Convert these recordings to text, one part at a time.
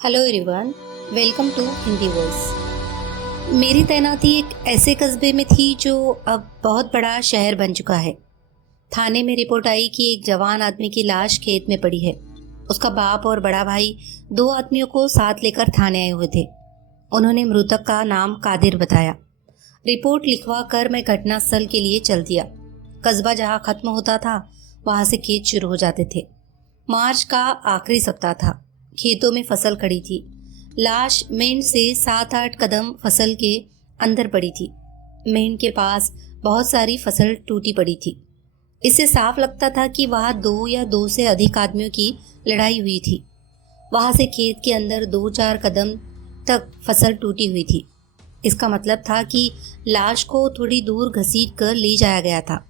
Hello everyone, welcome to Hindi voice. मेरी तैनाती एक ऐसे कस्बे में थी जो अब बहुत बड़ा शहर बन चुका है। थाने में रिपोर्ट आई कि एक जवान आदमी की लाश खेत में पड़ी है। उसका बाप और बड़ा भाई दो आदमियों को साथ लेकर थाने आए हुए थे। उन्होंने मृतक का नाम कादिर बताया। रिपोर्ट लिखवा कर मैं घटनास्थल के लिए चल दिया। कस्बा जहाँ खत्म होता था वहाँ से खेत शुरू हो जाते थे। मार्च का आखिरी सप्ताह था। खेतों में फसल खड़ी थी। लाश मेंढ से 7-8 कदम फसल के अंदर पड़ी थी। मेंढ के पास बहुत सारी फसल टूटी पड़ी थी। इससे साफ लगता था कि वहाँ दो या दो से अधिक आदमियों की लड़ाई हुई थी। वहाँ से खेत के अंदर 2-4 कदम तक फसल टूटी हुई थी। इसका मतलब था कि लाश को थोड़ी दूर घसीट कर ले जाया गया था।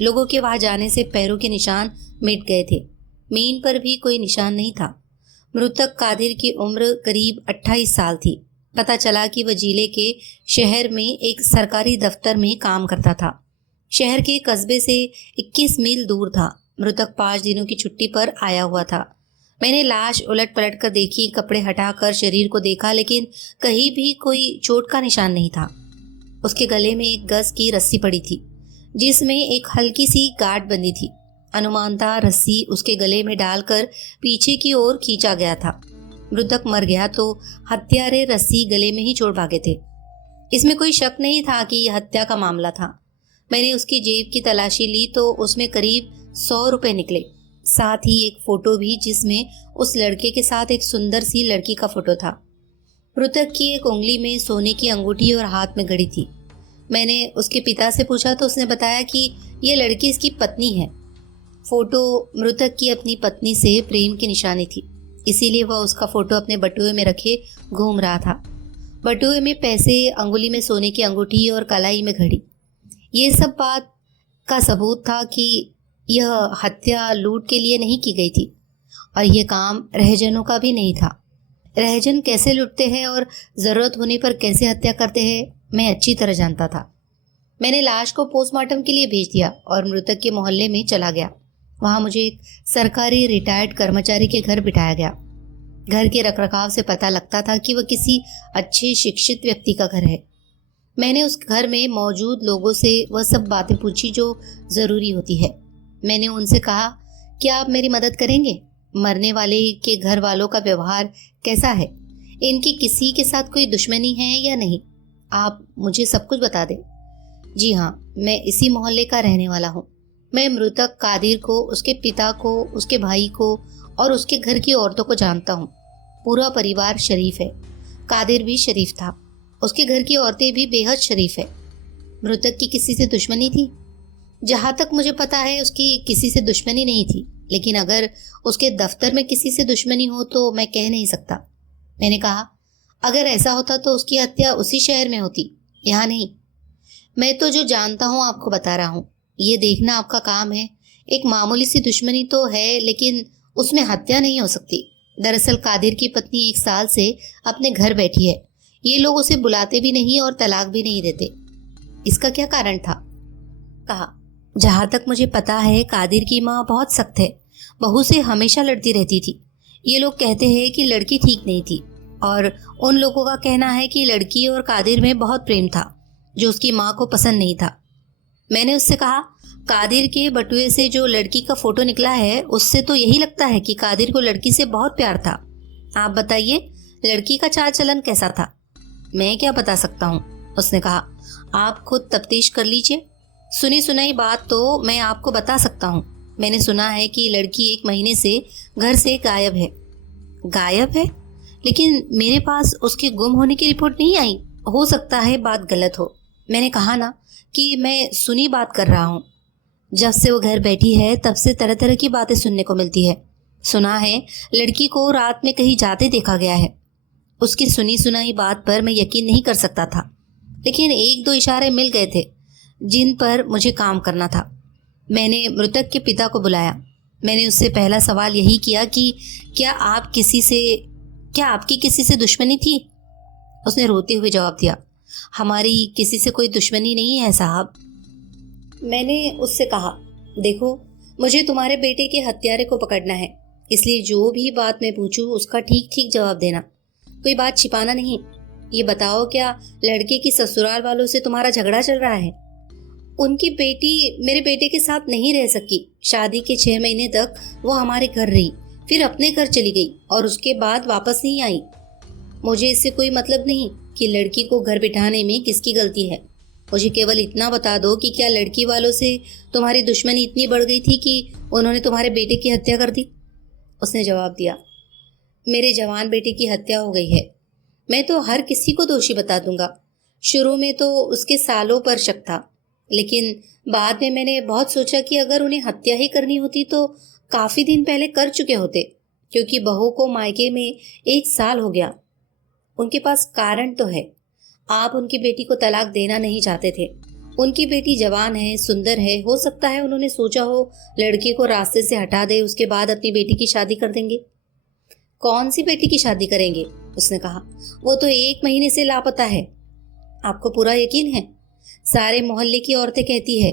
लोगों के वहाँ जाने से पैरों के निशान मिट गए थे। मेंढ पर भी कोई निशान नहीं था। मृतक कादिर की उम्र करीब 28 साल थी। पता चला कि वह जिले के शहर में एक सरकारी दफ्तर में काम करता था। शहर के कस्बे से 21 मील दूर था। मृतक 5 दिनों की छुट्टी पर आया हुआ था। मैंने लाश उलट पलट कर देखी, कपड़े हटाकर शरीर को देखा, लेकिन कहीं भी कोई चोट का निशान नहीं था। उसके गले में एक गज की रस्सी पड़ी थी जिसमें एक हल्की सी गांठ बंधी थी। अनुमान था रस्सी उसके गले में डालकर पीछे की ओर खींचा गया था। मृतक मर गया तो हत्यारे रस्सी गले में ही छोड़ भागे थे। इसमें कोई शक नहीं था कि यह हत्या का मामला था। मैंने उसकी जेब की तलाशी ली तो उसमें करीब 100 रुपए निकले, साथ ही एक फोटो भी जिसमें उस लड़के के साथ एक सुंदर सी लड़की का फोटो था। मृतक की एक उंगली में सोने की अंगूठी और हाथ में घड़ी थी। मैंने उसके पिता से पूछा तो उसने बताया कि यह लड़की इसकी पत्नी है। फोटो मृतक की अपनी पत्नी से प्रेम की निशानी थी, इसीलिए वह उसका फोटो अपने बटुए में रखे घूम रहा था। बटुए में पैसे, अंगुली में सोने की अंगूठी और कलाई में घड़ी। ये सब बात का सबूत था कि यह हत्या लूट के लिए नहीं की गई थी और यह काम रहजनों का भी नहीं था। रहजन कैसे लूटते हैं और ज़रूरत होने पर कैसे हत्या करते हैं मैं अच्छी तरह जानता था। मैंने लाश को पोस्टमार्टम के लिए भेज दिया और मृतक के मोहल्ले में चला गया। वहाँ मुझे एक सरकारी रिटायर्ड कर्मचारी के घर बिठाया गया। घर के रखरखाव से पता लगता था कि वह किसी अच्छे शिक्षित व्यक्ति का घर है। मैंने उस घर में मौजूद लोगों से वह सब बातें पूछी जो ज़रूरी होती है। मैंने उनसे कहा, क्या आप मेरी मदद करेंगे? मरने वाले के घर वालों का व्यवहार कैसा है? इनकी किसी के साथ कोई दुश्मनी है या नहीं? आप मुझे सब कुछ बता दें। जी हाँ, मैं इसी मोहल्ले का रहने वाला हूँ। मैं मृतक कादिर को, उसके पिता को, उसके भाई को और उसके घर की औरतों को जानता हूँ। पूरा परिवार शरीफ है। कादिर भी शरीफ था। उसके घर की औरतें भी बेहद शरीफ है। मृतक की किसी से दुश्मनी थी? जहाँ तक मुझे पता है उसकी किसी से दुश्मनी नहीं थी, लेकिन अगर उसके दफ्तर में किसी से दुश्मनी हो तो मैं कह नहीं सकता। मैंने कहा, अगर ऐसा होता तो उसकी हत्या उसी शहर में होती, यहाँ नहीं। मैं तो जो जानता हूँ आपको बता रहा हूँ। ये देखना आपका काम है। एक मामूली सी दुश्मनी तो है, लेकिन उसमें हत्या नहीं हो सकती। दरअसल कादिर की पत्नी 1 साल से अपने घर बैठी है। ये लोग उसे बुलाते भी नहीं और तलाक भी नहीं देते। इसका क्या कारण था? कहा, जहाँ तक मुझे पता है कादिर की माँ बहुत सख्त है। बहू से हमेशा लड़ती रहती थी। ये लोग कहते हैं कि लड़की ठीक नहीं थी और उन लोगों का कहना है कि लड़की और कादिर में बहुत प्रेम था जो उसकी माँ को पसंद नहीं था। मैंने उससे कहा, कादिर के बटुए से जो लड़की का फोटो निकला है उससे तो यही लगता है कि कादिर को लड़की से बहुत प्यार था। आप बताइए, लड़की का चाल चलन कैसा था? मैं क्या बता सकता हूँ, उसने कहा। आप खुद तफ्तीश कर लीजिए। सुनी सुनाई बात तो मैं आपको बता सकता हूँ। मैंने सुना है कि लड़की 1 महीने से घर से गायब है। गायब है? लेकिन मेरे पास उसके गुम होने की रिपोर्ट नहीं आई। हो सकता है बात गलत हो। मैंने कहा ना कि मैं सुनी बात कर रहा हूँ। जब से वो घर बैठी है तब से तरह तरह की बातें सुनने को मिलती है। सुना है लड़की को रात में कहीं जाते देखा गया है। उसकी सुनी सुनाई बात पर मैं यकीन नहीं कर सकता था, लेकिन 1-2 इशारे मिल गए थे जिन पर मुझे काम करना था। मैंने मृतक के पिता को बुलाया। मैंने उससे पहला सवाल यही किया कि क्या आपकी किसी से दुश्मनी थी? उसने रोते हुए जवाब दिया, हमारी किसी से कोई दुश्मनी नहीं है साहब। मैंने उससे कहा, देखो, मुझे तुम्हारे बेटे के हत्यारे को पकड़ना है। इसलिए जो भी बात मैं पूछूं उसका ठीक ठीक जवाब देना, कोई बात छिपाना नहीं। ये बताओ, क्या लड़के की ससुराल वालों से तुम्हारा झगड़ा चल रहा है? उनकी बेटी मेरे बेटे के साथ नहीं रह सकी। शादी के 6 महीने तक वो हमारे घर रही, फिर अपने घर चली गई और उसके बाद वापस नहीं आई। मुझे इससे कोई मतलब नहीं कि लड़की को घर बिठाने में किसकी गलती है। मुझे केवल इतना बता दो कि क्या लड़की वालों से तुम्हारी दुश्मनी इतनी बढ़ गई थी कि उन्होंने तुम्हारे बेटे की हत्या कर दी? उसने जवाब दिया, मेरे जवान बेटे की हत्या हो गई है। मैं तो हर किसी को दोषी बता दूंगा। शुरू में तो उसके सालों पर शक था, लेकिन बाद में मैंने बहुत सोचा कि अगर उन्हें हत्या ही करनी होती तो काफ़ी दिन पहले कर चुके होते, क्योंकि बहू को मायके में 1 साल हो गया। उनके पास कारण तो है। आप उनकी बेटी को तलाक देना नहीं चाहते थे। उनकी बेटी जवान है, सुंदर है, हो सकता है उन्होंने सोचा हो लड़के को रास्ते से हटा दे, उसके बाद अपनी बेटी की शादी कर देंगे। कौन सी बेटी की शादी करेंगे? उसने कहा, वो तो 1 महीने से लापता है। आपको पूरा यकीन है? सारे मोहल्ले की औरतें कहती है।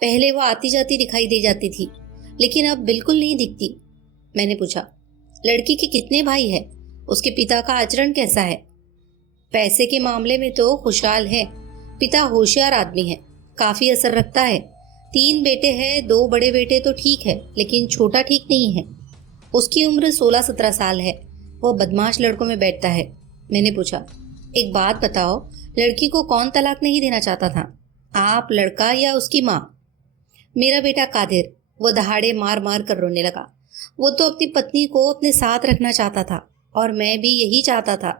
पहले वो आती जाती दिखाई दे जाती थी, लेकिन अब बिल्कुल नहीं दिखती। मैंने पूछा, लड़की के कितने भाई है? उसके पिता का आचरण कैसा है? पैसे के मामले में तो खुशहाल है। पिता होशियार आदमी है, काफी असर रखता है। 3 बेटे हैं, 2 बड़े बेटे तो ठीक है, लेकिन छोटा ठीक नहीं है। उसकी उम्र 16-17 साल है। वो बदमाश लड़कों में बैठता है। मैंने पूछा, एक बात बताओ, लड़की को कौन तलाक नहीं देना चाहता था, आप, लड़का या उसकी माँ? मेरा बेटा कादिर। वो दहाड़े मार मार कर रोने लगा। वो तो अपनी पत्नी को अपने साथ रखना चाहता था और मैं भी यही चाहता था,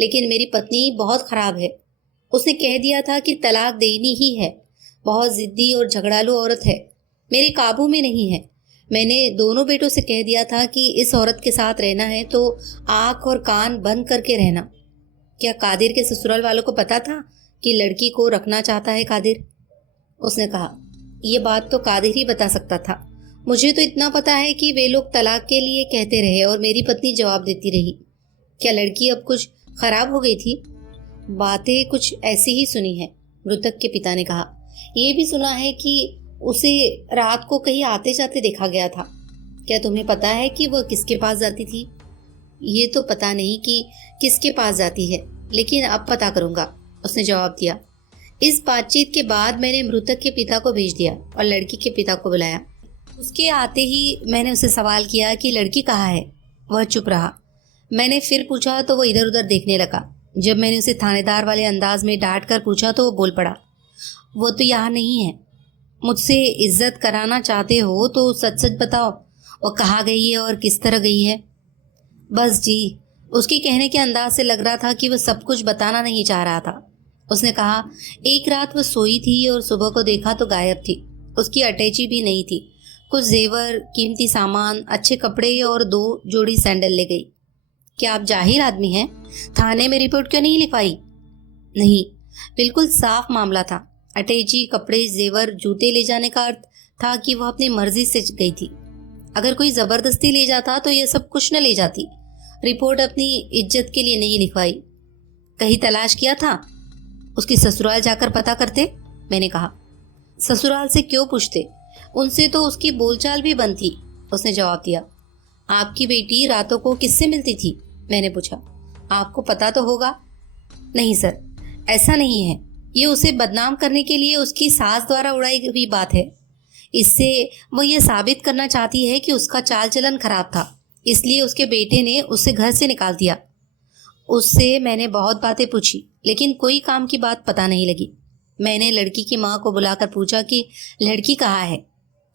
लेकिन मेरी पत्नी बहुत खराब है। उसने कह दिया था कि तलाक देनी ही है। बहुत जिद्दी और झगड़ालू औरत है, मेरे काबू में नहीं है। मैंने दोनों बेटों से कह दिया था कि इस औरत के साथ रहना है तो आँख और कान बंद करके रहना। क्या कादिर के ससुराल वालों को पता था कि लड़की को रखना चाहता है कादिर? उसने कहा, यह बात तो कादिर ही बता सकता था। मुझे तो इतना पता है कि वे लोग तलाक के लिए कहते रहे और मेरी पत्नी जवाब देती रही। क्या लड़की अब कुछ खराब हो गई थी? बातें कुछ ऐसी ही सुनी है, मृतक के पिता ने कहा। ये भी सुना है कि उसे रात को कहीं आते जाते देखा गया था। क्या तुम्हें पता है कि वह किसके पास जाती थी? ये तो पता नहीं कि किसके पास जाती है, लेकिन अब पता करूंगा, उसने जवाब दिया। इस बातचीत के बाद मैंने मृतक के पिता को भेज दिया और लड़की के पिता को बुलाया। उसके आते ही मैंने उसे सवाल किया कि लड़की कहाँ है। वह चुप रहा। मैंने फिर पूछा तो वो इधर उधर देखने लगा। जब मैंने उसे थानेदार वाले अंदाज में डांट कर पूछा तो वो बोल पड़ा, वो तो यहाँ नहीं है। मुझसे इज्जत कराना चाहते हो तो सच सच बताओ, वो कहाँ गई है और किस तरह गई है? बस जी। उसके कहने के अंदाज से लग रहा था कि वह सब कुछ बताना नहीं चाह रहा था। उसने कहा, एक रात वह सोई थी और सुबह को देखा तो गायब थी। उसकी अटैची भी नहीं थी। कुछ जेवर, कीमती सामान, अच्छे कपड़े और 2 जोड़ी सैंडल ले गई। क्या आप जाहिर आदमी हैं? थाने में रिपोर्ट क्यों नहीं लिखवाई? नहीं, बिल्कुल साफ मामला था। अटैची, कपड़े, जेवर, जूते ले जाने का अर्थ था कि वह अपनी मर्जी से गई थी। अगर कोई जबरदस्ती ले जाता तो यह सब कुछ न ले जाती। रिपोर्ट अपनी इज्जत के लिए नहीं लिखवाई। कहीं तलाश किया था? उसकी ससुराल जाकर पता करते, मैंने कहा। ससुराल से क्यों पूछते? उनसे तो उसकी बोलचाल भी बंद थी, उसने जवाब दिया। आपकी बेटी रातों को किससे मिलती थी? मैंने पूछा। आपको पता तो होगा। नहीं सर, ऐसा नहीं है। ये उसे बदनाम करने के लिए उसकी सास द्वारा उड़ाई हुई बात है। इससे वह यह साबित करना चाहती है कि उसका चाल चलन खराब था, इसलिए उसके बेटे ने उसे घर से निकाल दिया। उससे मैंने बहुत बातें पूछी, लेकिन कोई काम की बात पता नहीं लगी। मैंने लड़की की माँ को बुलाकर पूछा कि लड़की कहाँ है,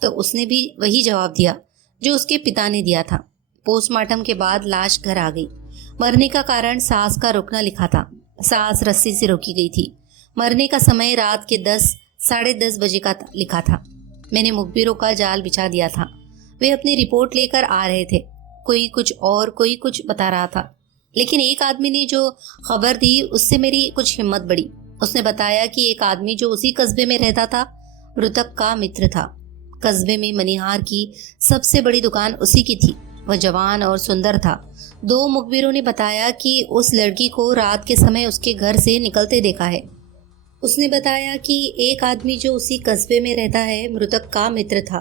तो उसने भी वही जवाब दिया जो उसके पिता ने दिया था। पोस्टमार्टम के बाद लाश घर आ गई। मरने का कारण सांस का रुकना लिखा था। सांस रस्सी से रोकी गई थी। मरने का समय रात के 10, साढ़े 10 बजे का लिखा था। मैंने मुखबिरों का जाल बिछा दिया था। वे अपनी रिपोर्ट लेकर आ रहे थे। कोई कुछ और कोई कुछ बता रहा था, लेकिन एक आदमी ने जो खबर दी उससे मेरी कुछ हिम्मत बढ़ी। उसने बताया कि एक आदमी जो उसी कस्बे में रहता था, मृतक का मित्र था। कस्बे में मनिहार की सबसे बड़ी दुकान उसी की थी। वह जवान और सुंदर था। 2 मुखबिरों ने बताया कि उस लड़की को रात के समय उसके घर से निकलते देखा है। उसने बताया कि एक आदमी जो उसी कस्बे में रहता है, मृतक का मित्र था।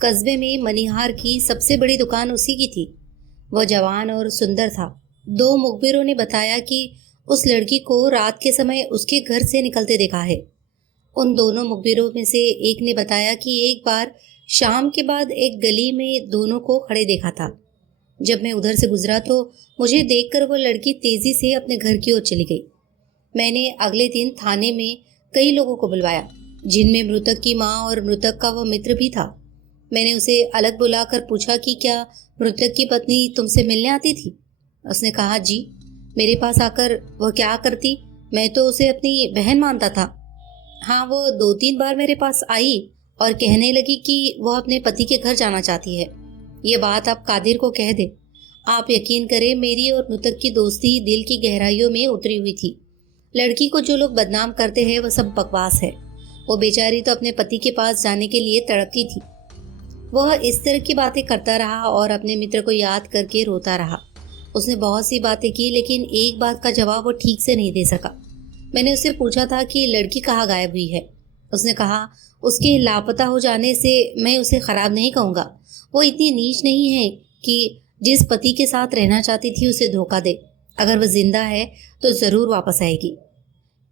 कस्बे में मनिहार की सबसे बड़ी दुकान उसी की थी। वह जवान और सुंदर था। 2 मुखबिरों ने बताया कि उस लड़की को रात के समय उसके घर से निकलते देखा है। उन दोनों मुखबिरों में से एक ने बताया कि एक बार शाम के बाद एक गली में दोनों को खड़े देखा था। जब मैं उधर से गुजरा तो मुझे देखकर वह लड़की तेजी से अपने घर की ओर चली गई। मैंने अगले दिन थाने में कई लोगों को बुलवाया, जिनमें मृतक की माँ और मृतक का वह मित्र भी था। मैंने उसे अलग बुलाकर पूछा कि क्या मृतक की पत्नी तुमसे मिलने आती थी? उसने कहा, जी। मेरे पास आकर वह क्या करती? मैं तो उसे अपनी बहन मानता था। हाँ, वो 2-3 बार मेरे पास आई और कहने लगी कि वह अपने पति के घर जाना चाहती है। ये बात आप कादिर को कह दे। आप यकीन करें, मेरी और मृतक की दोस्ती दिल की गहराइयों में उतरी हुई थी। लड़की को जो लोग बदनाम करते हैं वह सब बकवास है। वो बेचारी तो अपने पति के पास जाने के लिए तड़पती थी। वह इस तरह की बातें करता रहा और अपने मित्र को याद करके रोता रहा। उसने बहुत सी बातें की, लेकिन एक बात का जवाब वो ठीक से नहीं दे सका। मैंने उससे पूछा था कि लड़की कहाँ गायब हुई है। उसने कहा, उसके लापता हो जाने से मैं उसे खराब नहीं कहूँगा। वो इतनी नीच नहीं है कि जिस पति के साथ रहना चाहती थी उसे धोखा दे। अगर वह जिंदा है तो ज़रूर वापस आएगी।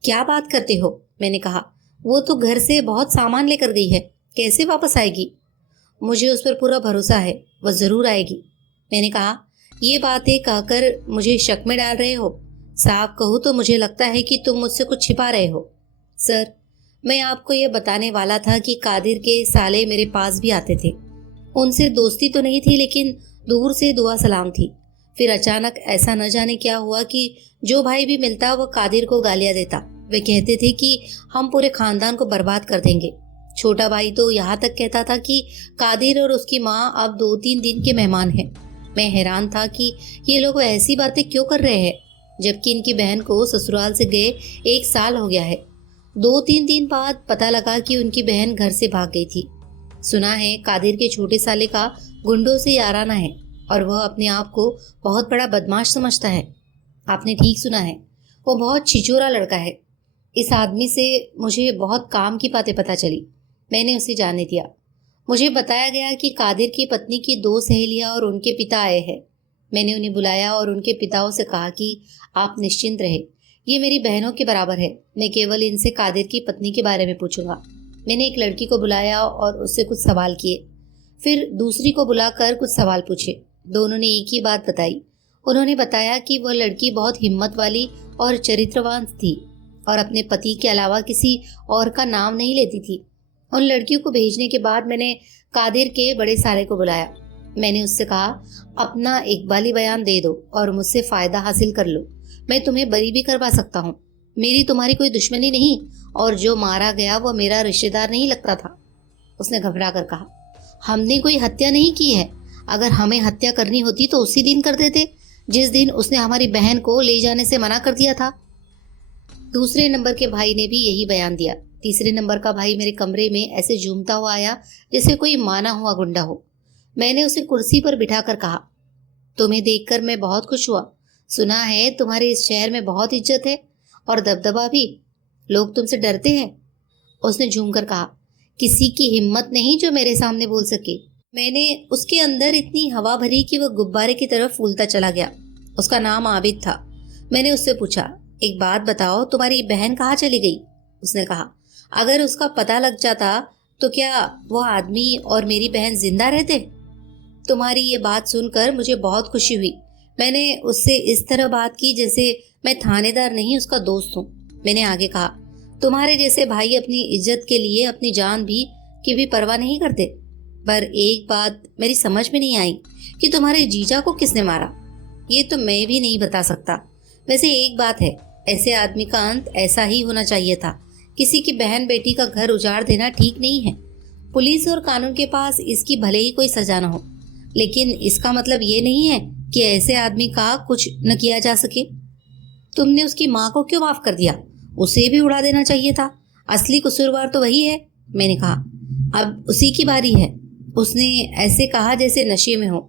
क्या बात करते हो? मैंने कहा, वो तो घर से बहुत सामान लेकर गई है, कैसे वापस आएगी? मुझे उस पर पूरा भरोसा है, वह ज़रूर आएगी। मैंने कहा, ये बातें कहकर मुझे शक में डाल रहे हो? साफ कहूँ तो मुझे लगता है कि तुम मुझसे कुछ छिपा रहे हो। सर, मैं आपको ये बताने वाला था कि कादिर के साले मेरे पास भी आते थे। उनसे दोस्ती तो नहीं थी, लेकिन दूर से दुआ सलाम थी। फिर अचानक ऐसा न जाने क्या हुआ कि जो भाई भी मिलता वह कादिर को गालियां देता। वे कहते थे कि हम पूरे खानदान को बर्बाद कर देंगे। छोटा भाई तो यहाँ तक कहता था कि कादिर और उसकी माँ अब 2-3 दिन के मेहमान हैं। मैं हैरान था कि ये लोग ऐसी बातें क्यों कर रहे हैं, जबकि इनकी बहन को ससुराल से गए 1 साल हो गया है। 2-3 दिन बाद पता लगा कि उनकी बहन घर से भाग गई थी। सुना है कादिर के छोटे साले का गुंडों से याराना है और वह अपने आप को बहुत बड़ा बदमाश समझता है। आपने ठीक सुना है, वो बहुत छिचोरा लड़का है। इस आदमी से मुझे बहुत काम की बातें पता चली। मैंने उसे जाने दिया। मुझे बताया गया कि कादिर की पत्नी की 2 सहेलियां और उनके पिता आए हैं। मैंने उन्हें बुलाया और उनके पिताओं से कहा कि आप निश्चिंत रहे, ये मेरी बहनों के बराबर है। मैं केवल इनसे कादिर की पत्नी के बारे में पूछूंगा। मैंने एक लड़की को बुलाया और उससे कुछ सवाल किए, फिर दूसरी को बुलाकर कुछ सवाल पूछे। दोनों ने एक ही बात बताई। उन्होंने बताया कि वह लड़की बहुत हिम्मत वाली और चरित्रवान थी और अपने पति के अलावा किसी और का नाम नहीं लेती थी। उन लड़कियों को भेजने के बाद मैंने कादिर के बड़े साले को बुलाया। मैंने उससे कहा, अपना इकबाली बयान दे दो और मुझसे फ़ायदा हासिल कर लो। मैं तुम्हें बरी भी करवा सकता हूँ। मेरी तुम्हारी कोई दुश्मनी नहीं और जो मारा गया वो मेरा रिश्तेदार नहीं लगता था। उसने घबरा कर कहा, हमने कोई हत्या नहीं की है। अगर हमें हत्या करनी होती तो उसी दिन कर देते जिस दिन उसने हमारी बहन को ले जाने से मना कर दिया था। दूसरे नंबर के भाई ने भी यही बयान दिया। तीसरे नंबर का भाई मेरे कमरे में ऐसे झूमता हुआ आया जैसे कोई माना हुआ गुंडा हो। मैंने उसे कुर्सी पर बिठाकर कहा, तुम्हें देखकर मैं बहुत खुश हुआ। सुना है तुम्हारे इस शहर में बहुत इज्जत है और दबदबा भी, लोग तुमसे डरते हैं। उसने झूमकर कहा, किसी की हिम्मत नहीं जो मेरे सामने बोल सके। मैंने उसके अंदर इतनी हवा भरी कि वह गुब्बारे की तरफ फूलता चला गया। उसका नाम आबिद था। मैंने उससे पूछा, एक बात बताओ, तुम्हारी बहन कहाँ चली गई? उसने कहा, अगर उसका पता लग जाता तो क्या वह आदमी और मेरी बहन जिंदा रहते? तुम्हारी ये बात सुनकर मुझे बहुत खुशी हुई। मैंने उससे इस तरह बात की जैसे मैं थानेदार नहीं उसका दोस्त हूँ। मैंने आगे कहा, तुम्हारे जैसे भाई अपनी इज्जत के लिए अपनी जान भी की भी परवाह नहीं करते। पर एक बात मेरी समझ में नहीं आई कि तुम्हारे जीजा को किसने मारा। ये तो मैं भी नहीं बता सकता। वैसे एक बात है, ऐसे आदमी का अंत ऐसा ही होना चाहिए था। किसी की बहन बेटी का घर उजाड़ देना ठीक नहीं है। पुलिस और कानून के पास इसकी भले ही कोई सजा न हो, लेकिन इसका मतलब ये नहीं है कि ऐसे आदमी का कुछ न किया जा सके। तुमने उसकी माँ को क्यों माफ कर दिया? उसे भी उड़ा देना चाहिए था। असली कसूरवार तो वही है। मैंने कहा, अब उसी की बारी है। उसने ऐसे कहा जैसे नशे में हो।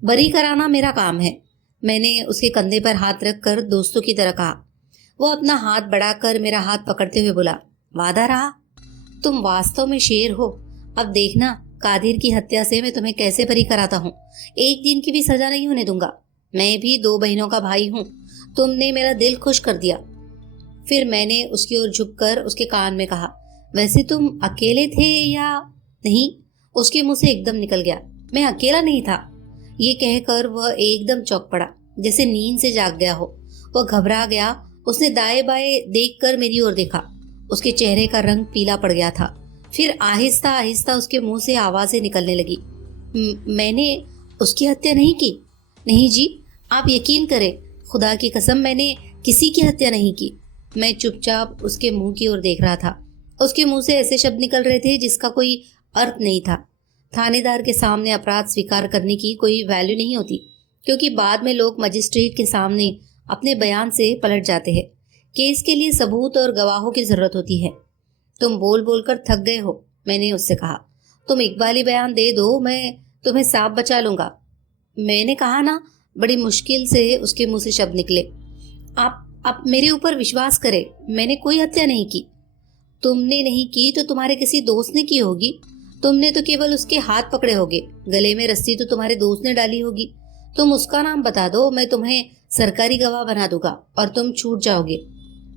बरी कराना मेरा काम है। मैंने उसके कंधे पर हाथ रखकर दोस्तों की तरह कहा। वो अपना हाथ बढ़ाकर मेरा हाथ पकड़ते हुए बोला, वादा रहा? तुम वास्तव में शेर हो। अब देखना, कादिर की हत्या से मैं तुम्हें कैसे बरी कराता हूँ। एक दिन की भी सजा नहीं होने दूंगा। मैं भी 2 बहनों का भाई हूँ। तुमने मेरा दिल खुश कर दिया। फिर मैंने उसकी ओर झुककर उसके कान में कहा, वैसे तुम अकेले थे या नहीं? उसके मुंह से एकदम निकल गया, मैं अकेला नहीं था। ये कहकर वह एकदम चौंक पड़ा, जैसे नींद से जाग गया हो। वह घबरा गया। उसने दाएं बाएं देखकर मेरी ओर देखा। उसके चेहरे का रंग पीला पड़ गया था। फिर आहिस्ता आहिस्ता उसके मुंह से आवाजें निकलने लगी। मैंने उसकी हत्या नहीं की। नहीं जी, आप यकीन करें, खुदा की कसम मैंने किसी की हत्या नहीं की। मैं चुपचाप उसके मुंह की ओर देख रहा था। उसके मुंह से ऐसे शब्द निकल रहे थे जिसका कोई अर्थ नहीं था। थानेदार के सामने अपराध स्वीकार करने की कोई वैल्यू नहीं होती, क्योंकि बाद में लोग मजिस्ट्रेट के सामने अपने बयान से पलट जाते हैं। केस के लिए सबूत और गवाहों की जरूरत होती है। तुम बोल बोलकर थक गए हो, मैंने उससे कहा। तुम इकबाली बयान दे दो, मैं तुम्हें साफ बचा लूंगा। मैंने कहा ना। बड़ी मुश्किल से उसके मुंह से शब्द निकले। आप मेरे ऊपर विश्वास करें, मैंने कोई हत्या नहीं की। तुमने नहीं की तो तुम्हारे किसी दोस्त ने की होगी। तुमने तो केवल उसके हाथ पकड़े होगे। गले में रस्सी तो तुम्हारे दोस्त ने डाली होगी। तुम उसका नाम बता दो, मैं तुम्हें सरकारी गवाह बना दूंगा और तुम छूट जाओगे।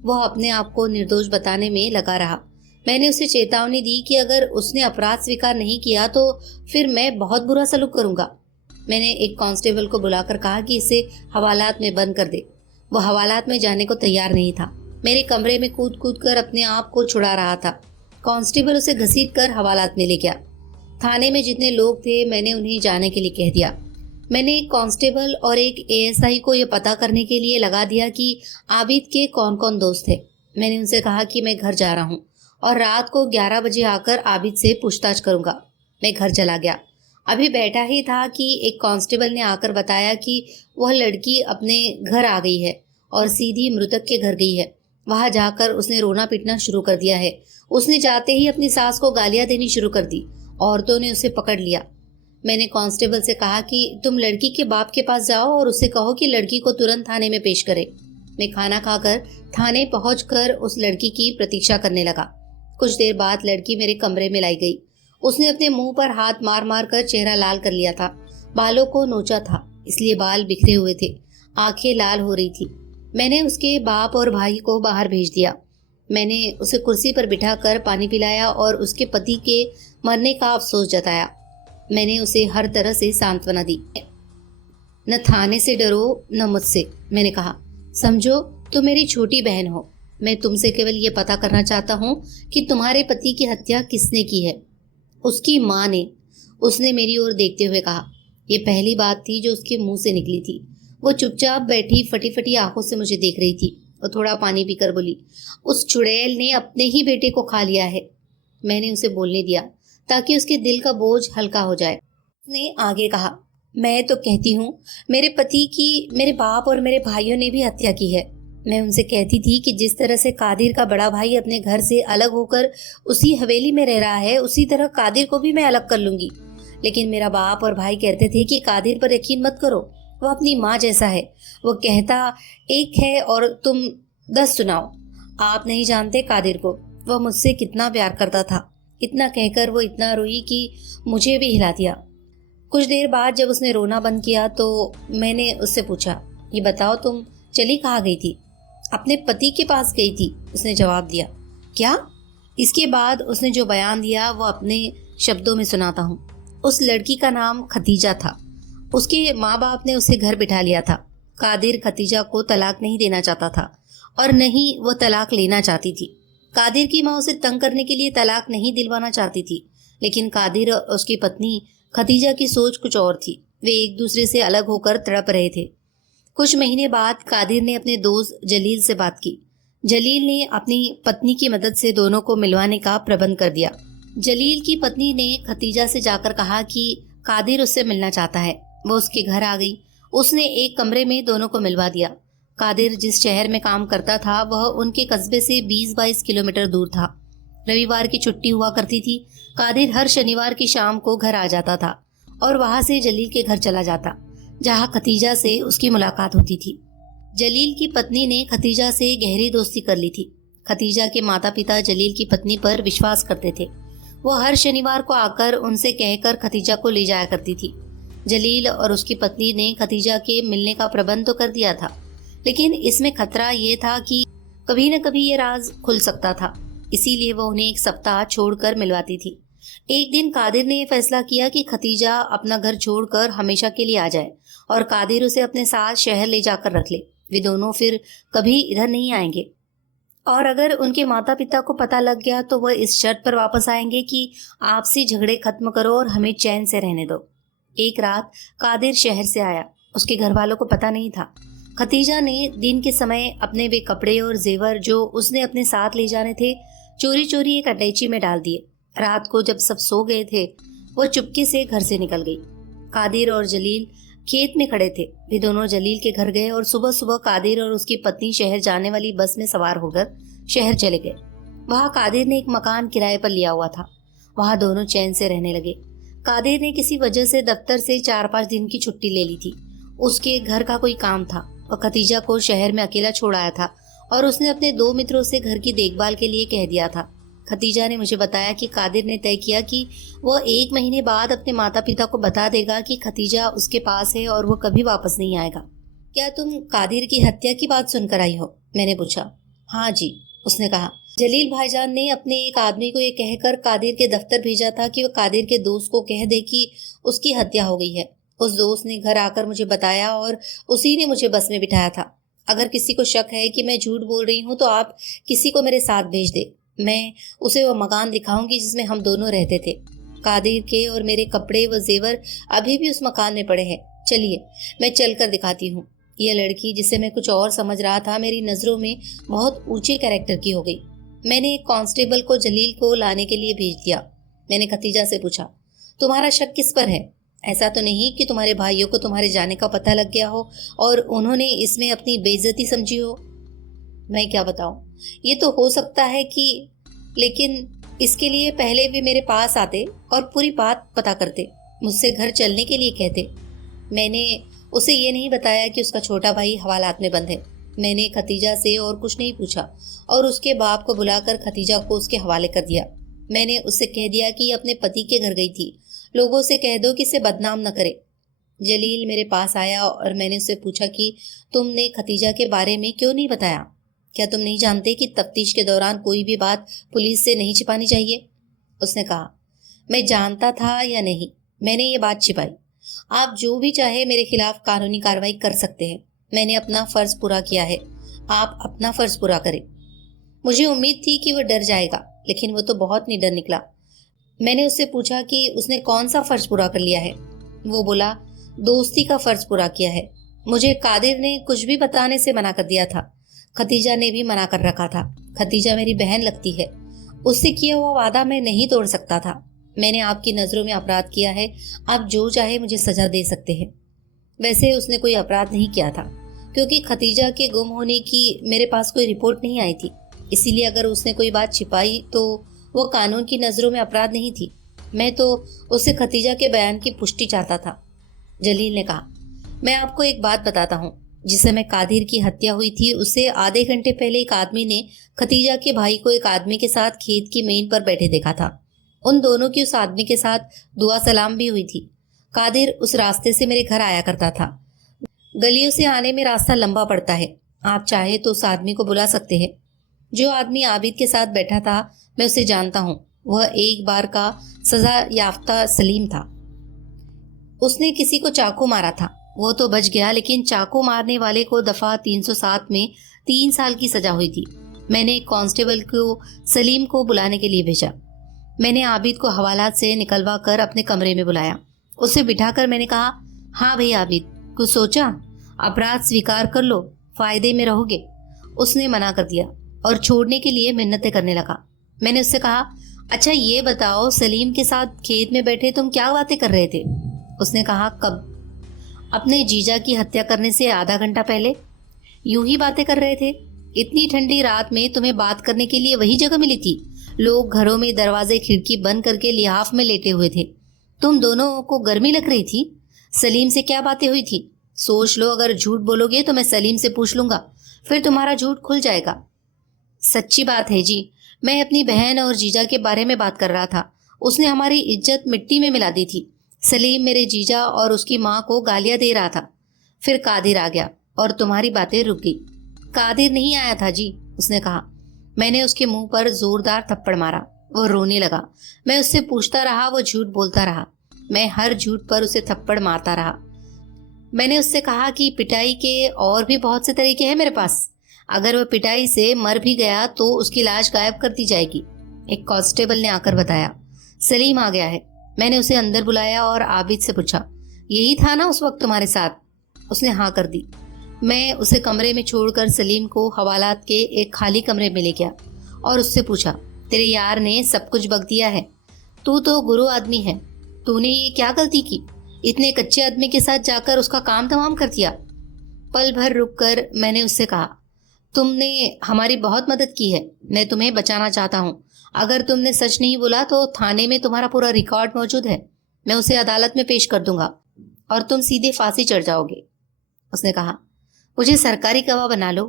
वह अपने आप को निर्दोष बताने में लगा रहा। मैंने उसे चेतावनी दी कि अगर उसने अपराध स्वीकार नहीं किया तो फिर मैं बहुत बुरा सलूक करूंगा। मैंने एक कांस्टेबल को बुलाकर कहा कि इसे हवालात में बंद कर दे। वह हवालात में जाने को तैयार नहीं था। मेरे कमरे में कूद कूद कर अपने आप को छुड़ा रहा था। कांस्टेबल उसे घसीट कर हवालात में ले गया। थाने में जितने लोग थे मैंने उन्हें जाने के लिए कह दिया। मैंने एक कांस्टेबल और एक एएसआई को यह पता करने के लिए लगा दिया कि आबिद के कौन कौन दोस्त थे। मैंने उनसे कहा कि मैं घर जा रहा हूँ और रात को 11 बजे आकर आबिद से पूछताछ करूंगा। मैं घर चला गया। अभी बैठा ही था कि एक कांस्टेबल ने आकर बताया कि वह लड़की अपने घर आ गई है और सीधी मृतक के घर गई है। वहां जाकर उसने रोना पीटना शुरू कर दिया है। उसने जाते ही अपनी सास को गालियां देनी शुरू कर दी। औरतों ने उसे पकड़ लिया। मैंने कांस्टेबल से कहा कि तुम लड़की के बाप के पास जाओ और उससे कहो कि लड़की को तुरंत थाने में पेश करे। मैं खाना खाकर थाने पहुंचकर उस लड़की की प्रतीक्षा करने लगा। कुछ देर बाद लड़की मेरे कमरे में लाई गई। उसने अपने मुंह पर हाथ मार मार कर चेहरा लाल कर लिया था। बालों को नोचा था, इसलिए बाल बिखरे हुए थे। आंखें लाल हो रही थी। मैंने उसके बाप और भाई को बाहर भेज दिया। मैंने उसे कुर्सी पर बिठाकर पानी पिलाया और उसके पति के मरने का अफसोस जताया। मैंने उसे हर तरह से सांत्वना दी। न थाने से डरो न मुझसे, मैंने कहा। समझो तुम मेरी छोटी बहन हो। मैं तुमसे केवल ये पता करना चाहता हूँ कि तुम्हारे पति की हत्या किसने की है। उसकी माँ ने, उसने मेरी ओर देखते हुए कहा। ये पहली बात थी जो उसके मुंह से निकली थी। वो चुपचाप बैठी फटी फटी आंखों से मुझे देख रही थी। वो थोड़ा पानी पीकर बोली, उस चुड़ैल ने अपने ही बेटे को खा लिया है। मैंने उसे बोलने दिया ताकि उसके दिल का बोझ हल्का हो जाए। उसने आगे कहा, मैं तो कहती हूँ मेरे पति की मेरे बाप और मेरे भाइयों ने भी हत्या की है। मैं उनसे कहती थी कि जिस तरह से कादिर का बड़ा भाई अपने घर से अलग होकर उसी हवेली में रह रहा है, उसी तरह कादिर को भी मैं अलग कर लूंगी। लेकिन मेरा बाप और भाई कहते थे कि कादिर पर यकीन मत करो, वह अपनी माँ जैसा है। वो कहता एक है और तुम 10 सुनाओ। आप नहीं जानते कादिर को, वह मुझसे कितना प्यार करता था। इतना कहकर वो इतना रोई कि मुझे भी हिला दिया। कुछ देर बाद जब उसने रोना बंद किया तो मैंने उससे पूछा, ये बताओ तुम चली कहाँ गई थी? अपने पति के पास गई थी, उसने जवाब दिया। क्या? इसके बाद उसने जो बयान दिया वो अपने शब्दों में सुनाता हूँ। उस लड़की का नाम खतीजा था। उसके माँ बाप ने उसे घर बिठा लिया था। कादिर खतीजा को तलाक नहीं देना चाहता था और न ही वो तलाक लेना चाहती थी। कादिर की माँ उसे तंग करने के लिए तलाक नहीं दिलवाना चाहती थी, लेकिन कादिर और उसकी पत्नी खतीजा की सोच कुछ और थी। वे एक दूसरे से अलग होकर तड़प रहे थे। कुछ महीने बाद कादिर ने अपने दोस्त जलील से बात की। जलील ने अपनी पत्नी की मदद से दोनों को मिलवाने का प्रबंध कर दिया। जलील की पत्नी ने खतीजा से जाकर कहा कि कादिर उससे मिलना चाहता है। वो उसके घर आ गई। उसने एक कमरे में दोनों को मिलवा दिया। कादिर जिस शहर में काम करता था वह उनके कस्बे से 20-22 किलोमीटर दूर था। रविवार की छुट्टी हुआ करती थी। कादिर हर शनिवार की शाम को घर आ जाता था और वहां से जलील के घर चला जाता, जहां खतीजा से उसकी मुलाकात होती थी। जलील की पत्नी ने खतीजा से गहरी दोस्ती कर ली थी। खतीजा के माता पिता जलील की पत्नी पर विश्वास करते थे। वो हर शनिवार को आकर उनसे कहकर खतीजा को ले जाया करती थी। जलील और उसकी पत्नी ने खतीजा के मिलने का प्रबंध तो कर दिया था, लेकिन इसमें खतरा ये था कि कभी न कभी ये राज खुल सकता था। इसीलिए वो उन्हें एक सप्ताह छोड़कर मिलवाती थी। एक दिन कादिर ने यह फैसला किया कि खतीजा अपना घर छोड़कर हमेशा के लिए आ जाए और कादिर उसे अपने साथ शहर ले जाकर रख ले। वे दोनों फिर कभी इधर नहीं आएंगे और अगर उनके माता पिता को पता लग गया तो वह इस शर्त पर वापस आएंगे कि आपसी झगड़े खत्म करो और हमें चैन से रहने दो। एक रात कादिर शहर से आया। उसके घर वालों को पता नहीं था। खतीजा ने दिन के समय अपने वे कपड़े और जेवर जो उसने अपने साथ ले जाने थे चोरी चोरी एक अटैची में डाल दिए। रात को जब सब सो गए थे वो चुपके से घर से निकल गई। कादिर और जलील खेत में खड़े थे। वे दोनों जलील के घर गए और सुबह सुबह कादिर और उसकी पत्नी शहर जाने वाली बस में सवार होकर शहर चले गए। वहाँ कादिर ने एक मकान किराए पर लिया हुआ था। वहाँ दोनों चैन से रहने लगे। कादिर ने किसी वजह से दफ्तर से 4-5 दिन की छुट्टी ले ली थी। उसके घर का कोई काम था। वह खतीजा को शहर में अकेला छोड़ आया था और उसने अपने 2 मित्रों से घर की देखभाल के लिए कह दिया था। खतीजा ने मुझे बताया कि कादिर ने तय किया कि वह 1 महीने बाद अपने माता पिता को बता देगा कि खतीजा उसके पास है और वह कभी वापस नहीं आएगा। क्या तुम कादिर की हत्या की बात सुनकर आई हो? मैंने पूछा। हाँ जी, उसने कहा। जलील भाईजान ने अपने एक आदमी को यह कहकर कादिर के दफ्तर भेजा था कि वह कादिर के दोस्त को कह दे कि उसकी हत्या हो गई है। उस दोस्त ने घर आकर मुझे बताया और उसी ने मुझे बस में बिठाया था। अगर किसी को शक है कि मैं झूठ बोल रही हूँ तो आप किसी को मेरे साथ भेज दे। मैं उसे वो मकान दिखाऊंगी जिसमें हम दोनों रहते थे। कादिर के और मेरे कपड़े व जेवर अभी भी उस मकान में पड़े हैं। चलिए मैं चलकर दिखाती हूँ। यह लड़की, जिसे मैं कुछ और समझ रहा था, मेरी नज़रों में बहुत ऊंचे कैरेक्टर की हो गई। मैंने एक कांस्टेबल को जलील को लाने के लिए भेज दिया। मैंने खतीजा से पूछा, तुम्हारा शक किस पर है? ऐसा तो नहीं कि तुम्हारे भाइयों को तुम्हारे जाने का पता लग गया हो और उन्होंने इसमें अपनी बेइज्जती समझी हो? मैं क्या बताऊं, ये तो हो सकता है कि, लेकिन इसके लिए पहले वे मेरे पास आते और पूरी बात पता करते, मुझसे घर चलने के लिए कहते। मैंने उसे ये नहीं बताया कि उसका छोटा भाई हवालात में बंद है। मैंने खतीजा से और कुछ नहीं पूछा और उसके बाप को बुलाकर खतीजा को उसके हवाले कर दिया। मैंने उससे कह दिया कि अपने पति के घर गई थी, लोगों से कह दो कि इसे बदनाम न करे। जलील मेरे पास आया और मैंने उससे पूछा कि तुमने खतीजा के बारे में क्यों नहीं बताया? क्या तुम नहीं जानते कि तफ्तीश के दौरान कोई भी बात पुलिस से नहीं छिपानी चाहिए? उसने कहा, मैं जानता था या नहीं, मैंने ये बात छिपाई। आप जो भी चाहे मेरे खिलाफ कानूनी कार्रवाई कर सकते हैं। मैंने अपना फर्ज पूरा किया है, आप अपना फर्ज पूरा करें। मुझे उम्मीद थी कि वह डर जाएगा, लेकिन वो तो बहुत निडर निकला। मैंने उससे पूछा कि उसने कौन सा फर्ज पूरा कर लिया है। वो बोला, दोस्ती का फर्ज पूरा किया है। मुझे कादिर ने कुछ भी बताने से मना कर दिया था। खतीजा ने भी मना कर रखा था। खतीजा मेरी बहन लगती है, उससे किया हुआ वादा मैं नहीं तोड़ सकता था। मैंने आपकी नज़रों में अपराध किया है, आप जो चाहे मुझे सजा दे सकते हैं। वैसे उसने कोई अपराध नहीं किया था, क्योंकि खतीजा के गुम होने की मेरे पास कोई रिपोर्ट नहीं आई थी। इसीलिए अगर उसने कोई बात छिपाई तो वो कानून की नज़रों में अपराध नहीं थी। मैं तो उससे खतीजा के बयान की पुष्टि चाहता था। जलील ने कहा, मैं आपको एक बात बताता हूँ। जिस समय कादिर की हत्या हुई थी, उससे आधे घंटे पहले एक आदमी ने खतीजा के भाई को एक आदमी के साथ खेत की मेन पर बैठे देखा था। उन दोनों की उस आदमी के साथ दुआ सलाम भी हुई थी। कादिर उस रास्ते से मेरे घर आया करता था। गलियों से आने में रास्ता लंबा पड़ता है, आप चाहे तो उस आदमी को बुला सकते हैं। जो आदमी आबिद के साथ बैठा था, मैं उसे जानता हूँ। वह एक बार का सजा याफ्ता सलीम था। उसने किसी को चाकू मारा था। वो तो बच गया, लेकिन चाकू मारने वाले को दफा 307 में 3 साल की सजा हुई थी। मैंने एक कांस्टेबल को सलीम को बुलाने के लिए भेजा। मैंने आबिद को हवालात से निकलवा कर अपने कमरे में बुलाया। उसे बिठाकर मैंने कहा, हाँ भाई आबिद, कुछ सोचा? अपराध स्वीकार कर लो, फायदे में रहोगे। उसने मना कर दिया और छोड़ने के लिए मिन्नतें करने लगा। मैंने उससे कहा, अच्छा ये बताओ, सलीम के साथ खेत में बैठे तुम क्या बातें कर रहे थे? उसने कहा, कब? अपने जीजा की हत्या करने से आधा घंटा पहले। यूं ही बातें कर रहे थे? इतनी ठंडी रात में तुम्हें बात करने के लिए वही जगह मिली थी? लोग घरों में दरवाजे खिड़की बंद करके लिहाफ में लेटे हुए थे। तुम दोनों को गर्मी लग रही थी। सलीम से क्या बातें हुई थी? सोच लो, अगर झूठ बोलोगे तो मैं सलीम से पूछ लूंगा, फिर तुम्हारा झूठ खुल जाएगा। सच्ची बात है जी, मैं अपनी बहन और जीजा के बारे में बात कर रहा था। उसने हमारी इज्जत मिट्टी में मिला दी थी। सलीम मेरे जीजा और उसकी माँ को गालियां दे रहा था। फिर कादिर आ गया और तुम्हारी बातें रुक गई। कादिर नहीं आया था जी, उसने कहा। मैंने उसके मुंह पर जोरदार थप्पड़ मारा। वो रोने लगा। मैं उससे पूछता रहा, वो झूठ बोलता रहा। मैं हर झूठ पर उसे थप्पड़ मारता रहा। मैंने उससे कहा कि पिटाई के और भी बहुत से तरीके हैं मेरे पास। अगर वह पिटाई से मर भी गया तो उसकी लाश गायब कर दी जाएगी, एक कांस्टेबल ने आकर बताया। सलीम आ गया है। मैंने उसे अंदर बुलाया और आबिद से पूछा, यही था ना उस वक्त तुम्हारे साथ? उसने हाँ कर दी। मैं उसे कमरे में छोड़कर सलीम को हवालात के एक खाली कमरे में ले गया और उससे पूछा, तेरे यार ने सब कुछ बक दिया है। तू तो गुरु आदमी है, तूने ये क्या गलती की? इतने कच्चे आदमी के साथ जाकर उसका काम तमाम कर दिया। पल भर रुककर मैंने उससे कहा, तुमने हमारी बहुत मदद की है, मैं तुम्हें बचाना चाहता हूँ। अगर तुमने सच नहीं बोला तो थाने में तुम्हारा पूरा रिकॉर्ड मौजूद है। मैं उसे अदालत में पेश कर दूंगा और तुम सीधे फांसी चढ़ जाओगे। उसने कहा, मुझे सरकारी गवाह बना लो।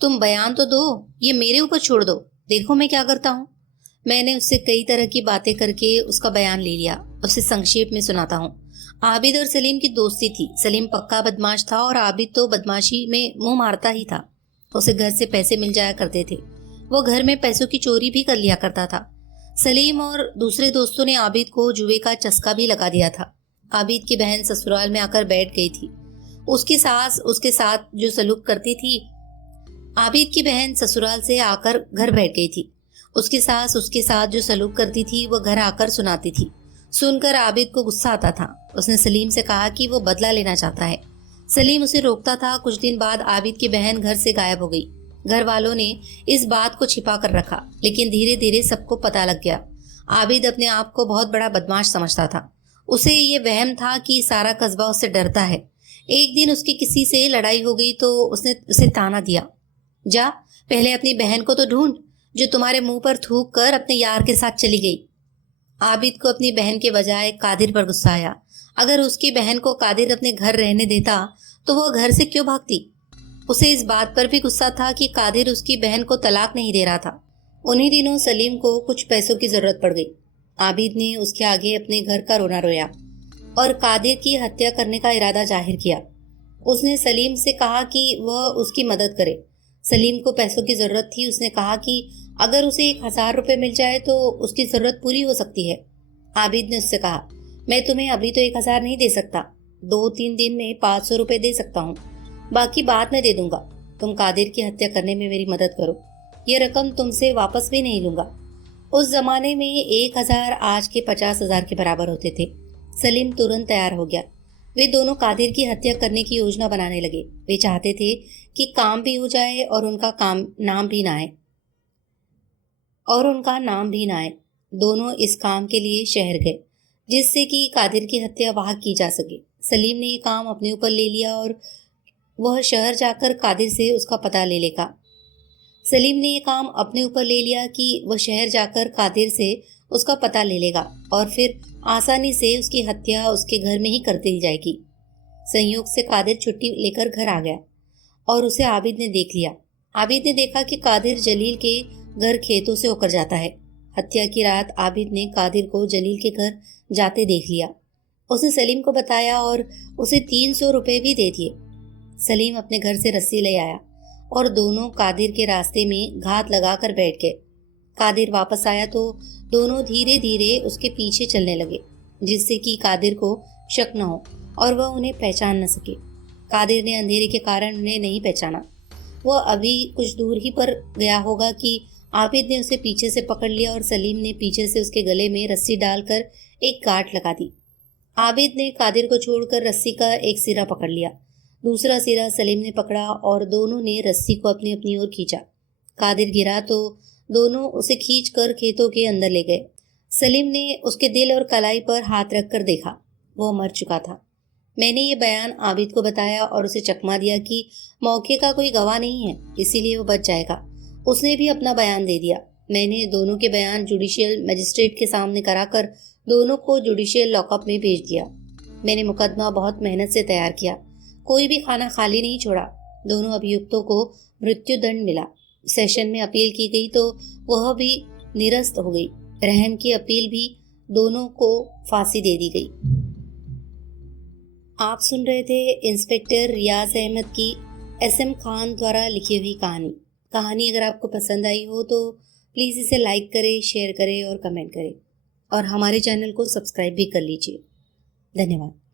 तुम बयान तो दो, ये मेरे ऊपर छोड़ दो, देखो मैं क्या करता हूँ। मैंने उससे कई तरह की बातें करके उसका बयान ले लिया। उसे संक्षेप में सुनाता हूँ। आबिद और सलीम की दोस्ती थी। सलीम पक्का बदमाश था और आबिद तो बदमाशी में मुंह मारता ही था। उसे घर से पैसे मिल जाया करते थे। वो घर में पैसों की चोरी भी कर लिया करता था। सलीम और दूसरे दोस्तों ने आबिद को जुए का चस्का भी लगा दिया था। आबिद की बहन ससुराल में आकर बैठ गई थी। उसकी सास उसके साथ जो सलूक करती थी, आबिद की बहन ससुराल से आकर घर बैठ गई थी। उसकी सास उसके साथ जो सलूक करती थी वो घर आकर सुनाती थी। सुनकर आबिद को गुस्सा आता था। उसने सलीम से कहा कि वो बदला लेना चाहता है। सलीम उसे रोकता था। कुछ दिन बाद आबिद की बहन घर से गायब हो गई। घर वालों ने इस बात को छिपा कर रखा, लेकिन धीरे धीरे सबको पता लग गया। आबिद अपने आप को बहुत बड़ा बदमाश समझता था। उसे ये वहम था कि सारा कस्बा उससे डरता है। एक दिन उसकी किसी से लड़ाई हो गई तो उसने उसे ताना दिया, जा पहले अपनी बहन को तो ढूंढ, जो तुम्हारे मुंह पर थूक कर अपने यार के साथ चली गई। आबिद को अपनी बहन के बजाय कादिर पर गुस्सा आया। अगर उसकी बहन को कादिर अपने घर रहने देता तो वह घर से क्यों भागती? उसे इस बात पर भी गुस्सा था कि कादिर उसकी बहन को तलाक नहीं दे रहा था। उन्हीं दिनों सलीम को कुछ पैसों की जरूरत पड़ गई। आबिद ने उसके आगे अपने घर का रोना रोया और कादिर की हत्या करने का इरादा जाहिर किया। उसने सलीम से कहा कि वह उसकी मदद करे। सलीम को पैसों की जरूरत थी। उसने कहा कि अगर उसे 1000 रुपये मिल जाए तो उसकी जरूरत पूरी हो सकती है। आबिद ने उससे कहा, मैं तुम्हें अभी तो 1000 नहीं दे सकता, 2-3 दिन में 500 रुपये दे सकता हूँ, बाकी बाद में दे दूंगा। तुम कादिर की हत्या करने में मेरी मदद करो, ये रकम तुमसे वापस भी नहीं लूंगा। उस जमाने में 1000 आज के 50,000 के बराबर होते थे। सलीम तुरंत तैयार हो गया। वे दोनों कादिर की हत्या करने की योजना बनाने लगे। वे चाहते थे कि काम भी हो जाए और उनका नाम भी ना आए। दोनों इस काम के लिए शहर गए, जिससे कि कादिर की हत्या वहां की जा सके। सलीम ने ये काम अपने ऊपर ले लिया और वह शहर जाकर कादिर से उसका पता ले लेगा। सलीम ने ये काम अपने ऊपर ले लिया कि वह शहर जाकर कादिर से उसका पता ले लेगा और फिर आसानी से उसकी हत्या उसके घर में ही कर दी जाएगी। संयोग से कादिर छुट्टी लेकर घर आ गया और उसे आबिद ने देख लिया। आबिद ने देखा कि कादिर जलील के घर खेतों से होकर जाता है। हत्या की रात आबिद ने कादिर को जलील के घर जाते देख लिया। उसने सलीम को बताया और उसे 300 रुपये भी दे दिए। सलीम अपने घर से रस्सी ले आया और दोनों कादिर के रास्ते में घात लगाकर बैठ गए। कादिर वापस आया तो दोनों धीरे धीरे उसके पीछे चलने लगे, जिससे कि कादिर को शक न हो और वह उन्हें पहचान न सके। कादिर ने अंधेरे के कारण उन्हें नहीं पहचाना। वह अभी कुछ दूर ही पर गया होगा कि आबिद ने उसे पीछे से पकड़ लिया और सलीम ने पीछे से उसके गले में रस्सी डालकर एक गांठ लगा दी। आबिद ने कादिर को छोड़कर रस्सी का एक सिरा पकड़ लिया। दूसरा सिरा सलीम ने पकड़ा और दोनों ने रस्सी को अपनी अपनी ओर खींचा। कादिर गिरा तो दोनों उसे खींचकर खेतों के अंदर ले गए। सलीम ने उसके दिल और कलाई पर हाथ रखकर देखा, वह मर चुका था। मैंने ये बयान आबिद को बताया और उसे चकमा दिया कि मौके का कोई गवाह नहीं है, इसीलिए वो बच जाएगा। उसने भी अपना बयान दे दिया। मैंने दोनों के बयान जुडिशियल मजिस्ट्रेट के सामने कराकर दोनों को जुडिशियल लॉकअप में भेज दिया। मैंने मुकदमा बहुत मेहनत से तैयार किया, कोई भी खाना खाली नहीं छोड़ा। दोनों अभियुक्तों को मृत्यु दंड मिला। सेशन में अपील की गई तो वह भी निरस्त हो गई। रहम की अपील भी दोनों को फांसी दे दी गई। आप सुन रहे थे इंस्पेक्टर रियाज अहमद की एसएम खान द्वारा लिखी हुई कहानी अगर आपको पसंद आई हो तो प्लीज़ इसे लाइक करें, शेयर करें और कमेंट करें और हमारे चैनल को सब्सक्राइब भी कर लीजिए। धन्यवाद।